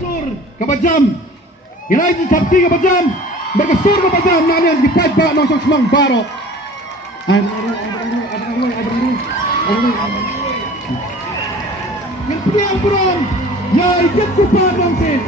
Sur kabajam. Ilay di sabti kabajam. Berkesur kabajam nalian di pajak nang semang baro. Yang punya bro. Ya ikut kupat dong sin.